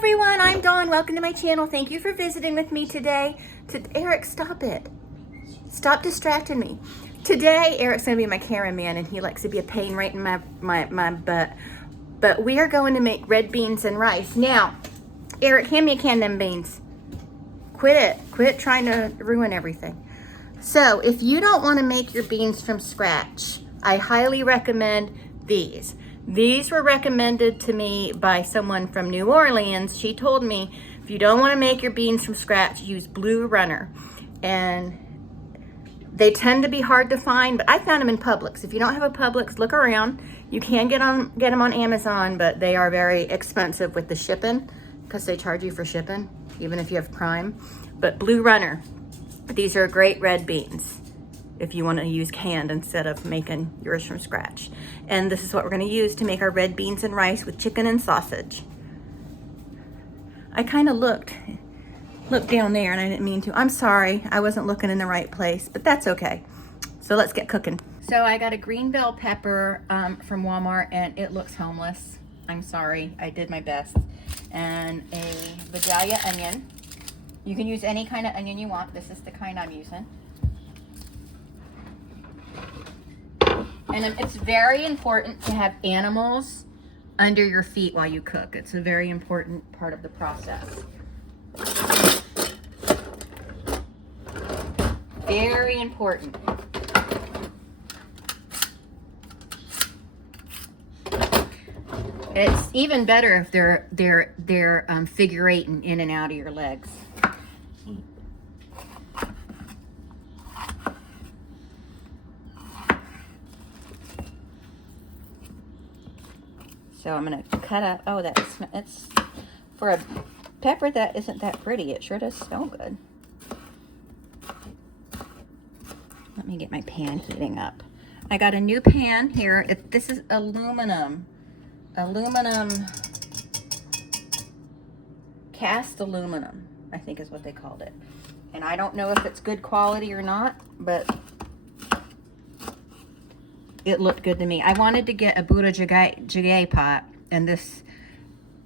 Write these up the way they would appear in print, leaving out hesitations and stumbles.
everyone, I'm Dawn. Welcome to my channel. Thank you for visiting with me today. Eric, stop it. Stop distracting me. Today, Eric's gonna be my cameraman and he likes to be a pain right in my butt. But we are going to make red beans and rice. Now, Eric, hand me a can of them beans. Quit it. Quit trying to ruin everything. So, if you don't want to make your beans from scratch, I highly recommend these. These were recommended to me by someone from New Orleans. She told me, if you don't want to make your beans from scratch, use Blue Runner. And they tend to be hard to find, but I found them in Publix. If you don't have a Publix, look around. You can get them on Amazon, but they are very expensive with the shipping because they charge you for shipping, even if you have Prime. But Blue Runner, these are great red beans if you want to use canned instead of making yours from scratch. And this is what we're going to use to make our red beans and rice with chicken and sausage. I kind of looked down there and I didn't mean to. I'm sorry, I wasn't looking in the right place, but that's okay. So let's get cooking. So I got a green bell pepper from Walmart and it looks homeless. I'm sorry, I did my best. And a Vidalia onion. You can use any kind of onion you want. This is the kind I'm using. And it's very important to have animals under your feet while you cook. It's a very important part of the process. Very important. It's even better if they're figure eight and in and out of your legs. So I'm gonna cut up. Oh, it's for a pepper that isn't that pretty. It sure does smell good. Let me get my pan heating up. I got a new pan here. This is aluminum, cast aluminum, I think is what they called it. And I don't know if it's good quality or not, but it looked good to me. I wanted to get a Buddha jjigae pot, and this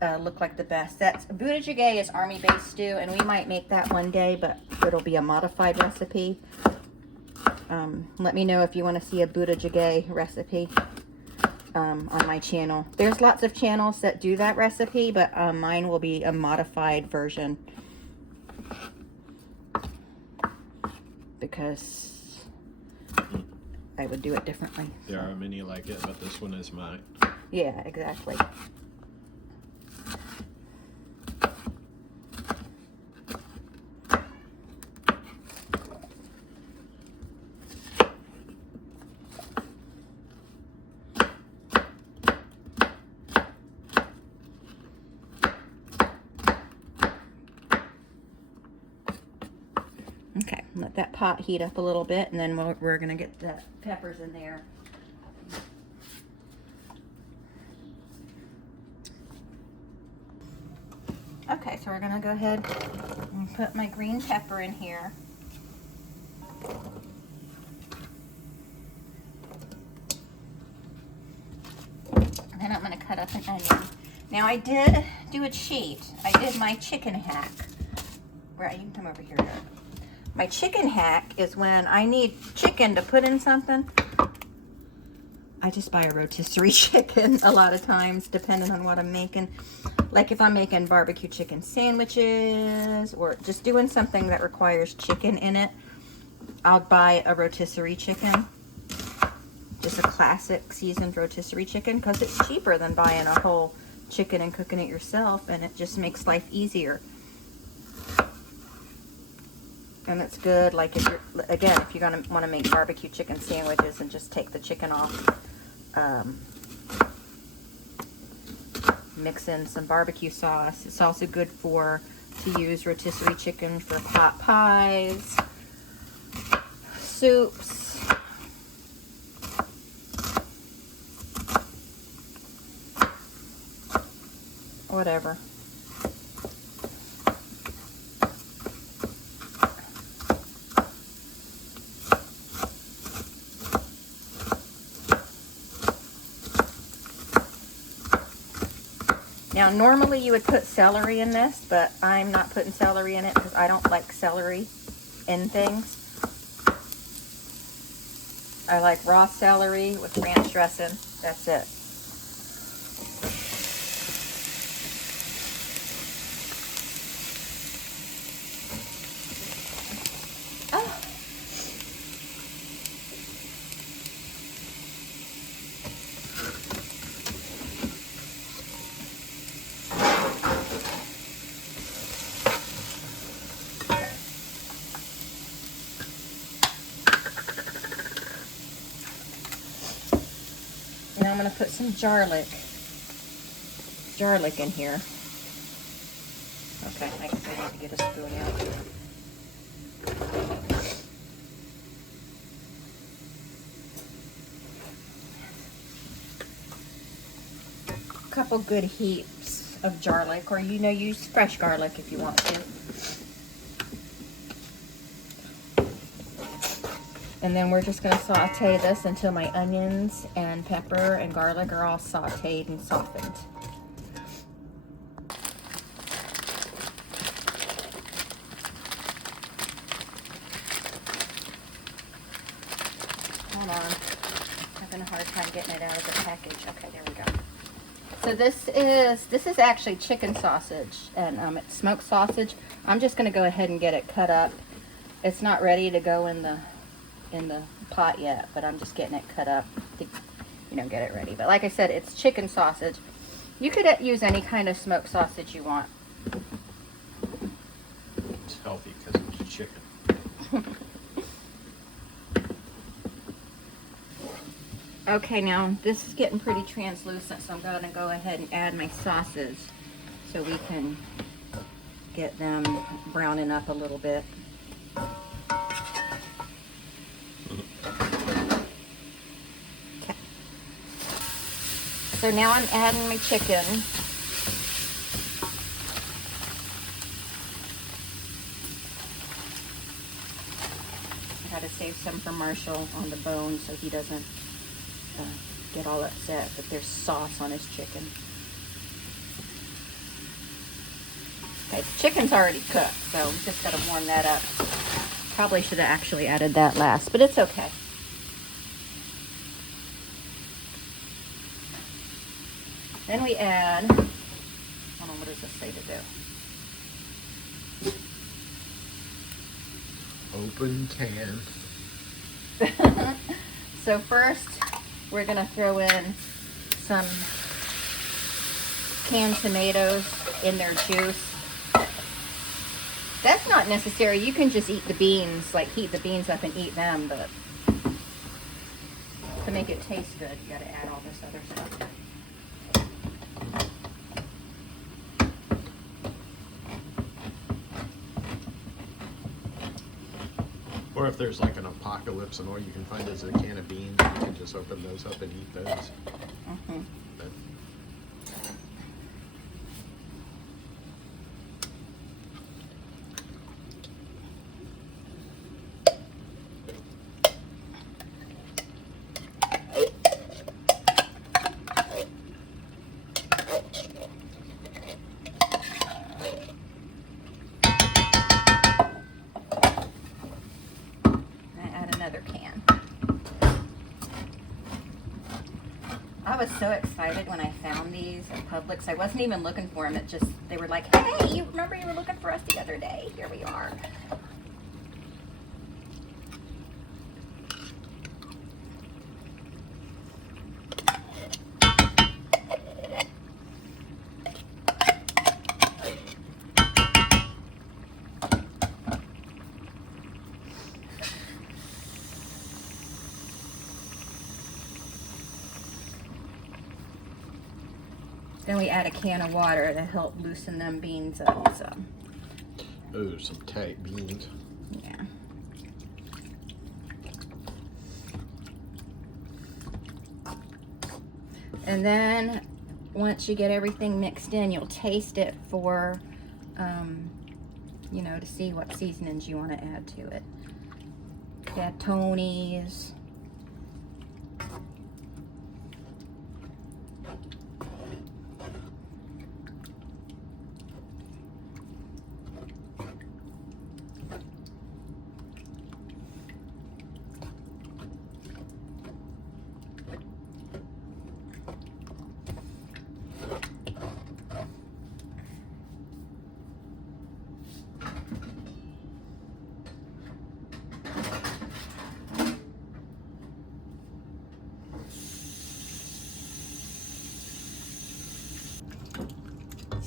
looked like the best. Buddha jjigae is army-based stew, and we might make that one day, but it'll be a modified recipe. Let me know if you want to see a Buddha jjigae recipe on my channel. There's lots of channels that do that recipe, but mine will be a modified version because I would do it differently. There are many like it, but this one is mine. Yeah, exactly. Okay, let that pot heat up a little bit, and then we're gonna get the peppers in there. Okay, so we're gonna go ahead and put my green pepper in here. And then I'm gonna cut up an onion. Now I did do a cheat. I did my chicken hack. Right, you can come over here. My chicken hack is when I need chicken to put in something. I just buy a rotisserie chicken a lot of times, depending on what I'm making. Like if I'm making barbecue chicken sandwiches or just doing something that requires chicken in it, I'll buy a rotisserie chicken. Just a classic seasoned rotisserie chicken because it's cheaper than buying a whole chicken and cooking it yourself, and it just makes life easier. And it's good, like if you're gonna want to make barbecue chicken sandwiches and just take the chicken off, mix in some barbecue sauce. It's also good to use rotisserie chicken for pot pies, soups, whatever. Now, normally you would put celery in this, but I'm not putting celery in it because I don't like celery in things. I like raw celery with ranch dressing. That's it. Oh. Now I'm going to put some garlic in here. Okay, I guess I need to get a spoon out. A couple good heaps of garlic, or use fresh garlic if you want to. And then we're just going to saute this until my onions and pepper and garlic are all sauteed and softened. Hold on. Having a hard time getting it out of the package. Okay, there we go. So this is actually chicken sausage, and it's smoked sausage. I'm just going to go ahead and get it cut up. It's not ready to go in the pot yet, but I'm just getting it cut up to, get it ready. But like I said, it's chicken sausage. You could use any kind of smoked sausage you want. It's healthy because it's chicken. Okay, now this is getting pretty translucent, so I'm going to go ahead and add my sauces so we can get them browning up a little bit. Okay. So now I'm adding my chicken. I got to save some for Marshall on the bone so he doesn't get all upset that there's sauce on his chicken. Okay, the chicken's already cooked, so we just got to warm that up. Probably should have actually added that last, but it's okay. Then we add, hold on, what does this say to do? Open can. So first, we're going to throw in some canned tomatoes in their juice. That's not necessary. You can just eat the beans, like heat the beans up and eat them, but to make it taste good, you got to add all this other stuff. Or if there's like an apocalypse and all you can find is a can of beans, you can just open those up and eat those. Mm-hmm. I was so excited when I found these at Publix. I wasn't even looking for them. They were like, hey, you remember you were looking for us the other day? Here we are. Then we add a can of water to help loosen them beans up. So. Oh, some tight beans. Yeah. And then once you get everything mixed in, you'll taste it for, to see what seasonings you want to add to it. Add Tony's.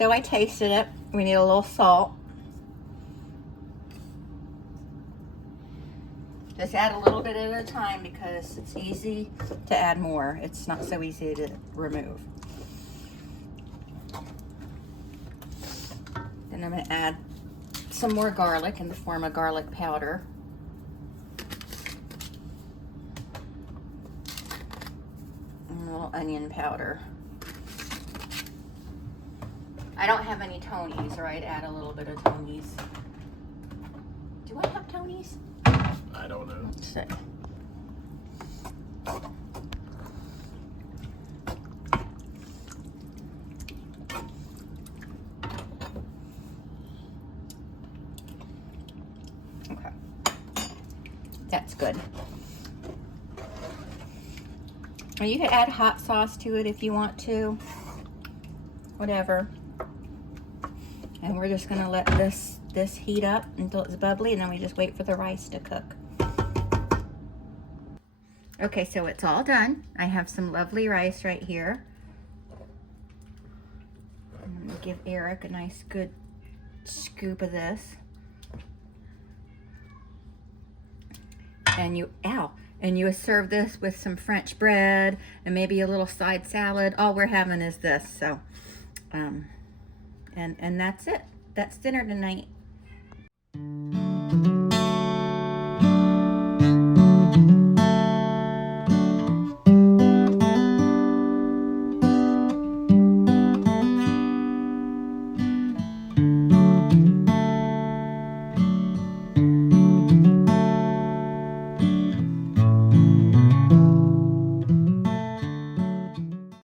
So I tasted it. We need a little salt. Just add a little bit at a time because it's easy to add more. It's not so easy to remove. Then I'm going to add some more garlic in the form of garlic powder. And a little onion powder. I don't have any Tonys, or I'd add a little bit of Tonys. Do I have Tonys? I don't know. Let's see. Okay. That's good. Or you could add hot sauce to it if you want to. Whatever. And we're just gonna let this heat up until it's bubbly, and then we just wait for the rice to cook. Okay, so it's all done. I have some lovely rice right here. I'm gonna give Eric a nice good scoop of this. And you serve this with some French bread and maybe a little side salad. All we're having is this, so and that's it. That's dinner tonight.